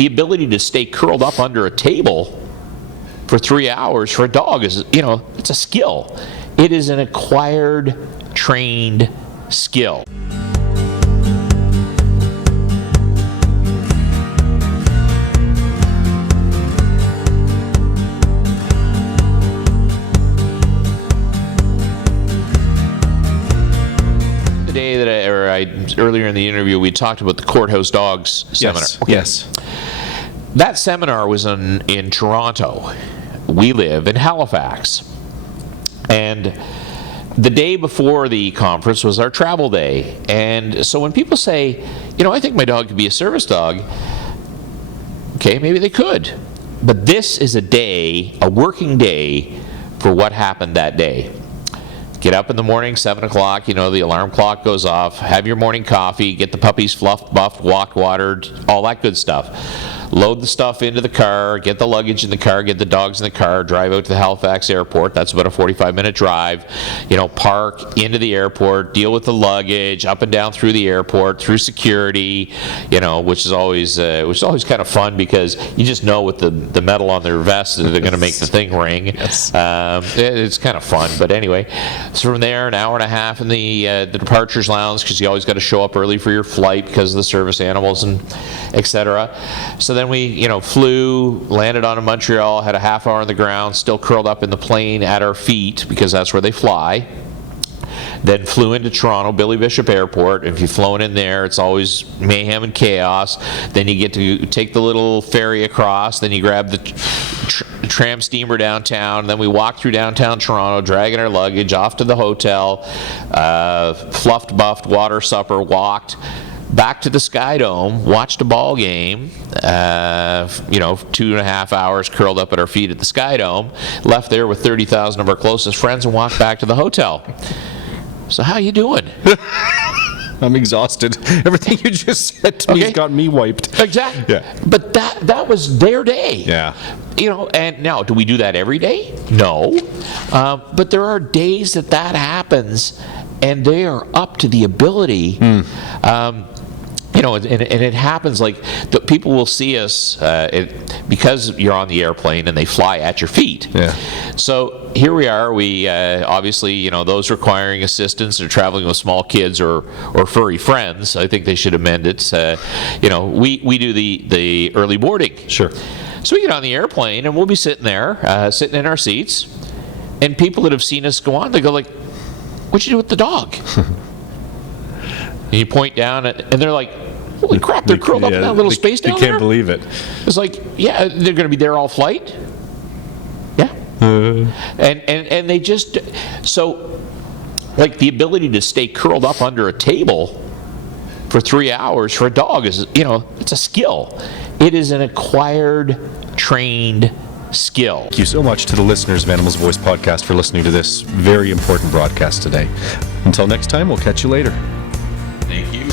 the ability to stay curled up under a table for 3 hours for a dog is, it's a skill. It is an acquired, trained skill. Earlier in the interview, we talked about the Courthouse Dogs seminar. Yes. That seminar was in Toronto. We live in Halifax. And the day before the conference was our travel day. And so when people say, I think my dog could be a service dog, okay, maybe they could. But this is a working day for what happened that day. Get up in the morning, 7 o'clock, the alarm clock goes off, have your morning coffee, get the puppies fluffed, buffed, walked, watered, all that good stuff. Load the stuff into the car, get the luggage in the car, get the dogs in the car, drive out to the Halifax airport. That's about a 45-minute drive. Park into the airport, deal with the luggage, up and down through the airport, through security, which is always kind of fun because you just know with the metal on their vest that they're going to make the thing ring. Yes. It's kind of fun, but anyway. So from there, an hour and a half in the departures lounge because you always got to show up early for your flight because of the service animals and etc. So then we, flew, landed on in Montreal, had a half hour on the ground, still curled up in the plane at our feet because that's where they fly. Then flew into Toronto, Billy Bishop Airport. If you've flown in there, it's always mayhem and chaos. Then you get to take the little ferry across. Then you grab the tram steamer downtown. Then we walk through downtown Toronto, dragging our luggage off to the hotel. Fluffed, buffed, water supper, walked back to the Sky Dome, watched a ball game, 2.5 hours curled up at our feet at the Sky Dome, left there with 30,000 of our closest friends and walked back to the hotel. So how you doing? I'm exhausted. Everything you just said to me has got me wiped. Exactly. Yeah. But that was their day. Yeah. And now, do we do that every day? No. But there are days that happens, and they are up to the ability. And it happens like people will see us because you're on the airplane and they fly at your feet. Yeah. So here we are. We obviously, those requiring assistance or traveling with small kids or furry friends, I think they should amend it. We do the early boarding. Sure. So we get on the airplane and we'll be sitting there, sitting in our seats, and people that have seen us go on, they go like, "What'd you do with the dog?" And you point down, and they're like, "Holy crap, they're curled up in that little space down there?" They can't believe it. It's like, yeah, they're going to be there all flight? Yeah. And they just, so, like the ability to stay curled up under a table for 3 hours for a dog is, it's a skill. It is an acquired, trained skill. Thank you so much to the listeners of Animals Voice Podcast for listening to this very important broadcast today. Until next time, we'll catch you later. Thank you.